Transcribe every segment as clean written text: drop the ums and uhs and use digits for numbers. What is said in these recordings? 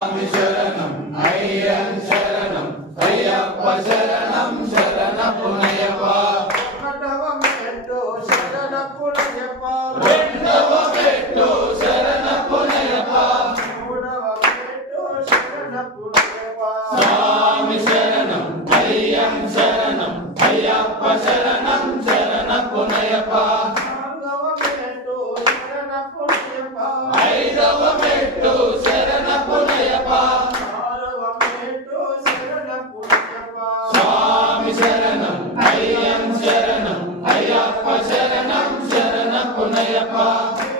స్వామి శరణం అయ్యన్ శరణం అయ్యప్ప శరణం శరణపునయప్ప రెండవ మెట్టు శరణపునయప్ప మూడవ మెట్టు శరణపునయప్ప స్వామి శరణం అయ్యన్ శరణం అయ్యప్ప శరణం శరణపునయప్ప నాలుగవ మెట్టు శరణపునయప్ప ఐదవ మెట్టు శరణపునయప్ప ఆరవ మెట్టు శరణపునయప్ప స్వామి శరణం అయ్యన్ శరణం అయ్యప్ప శరణం శరణపునయప్ప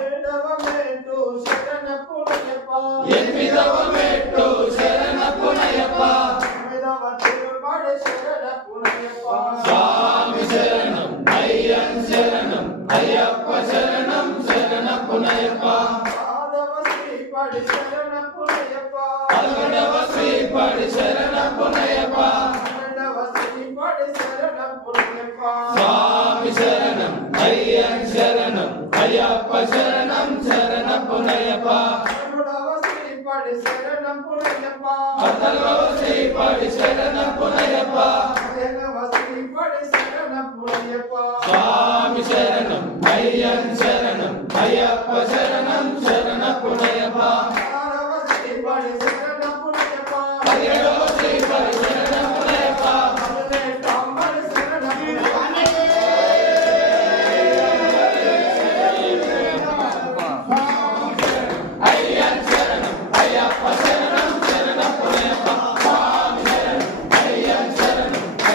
ఏడవ మెట్టు శరణపునయప్ప ఎనిమిదవ మెట్టు శరణపునయప్ప తొమ్మిదవ తిరుపడి శరణపునయప్ప స్వామి శరణం అయ్యన్ శరణం అయ్యప్ప శరణం శరణపునయప్ప ఆరవ శ్రీపడి శరణపునయప్ప పదకొండవ శ్రీపడి శరణపునయప్ప పన్నెండవ శ్రీపడి శరణపునయప్ప స్వామి శరణం అయ్యన్ శరణం అయ్యప్ప శరణం శరణపునయప్ప పదమూడవ శ్రీపడి శరణపునయప్ప పద్నాలుగవ శ్రీపడి శరణపునయప్ప పదిహేనవ శ్రీపడి శరణపునయప్ప స్వామి శరణం అయ్యన్ శరణం అయ్యప్ప శరణం శరణపునయప్ప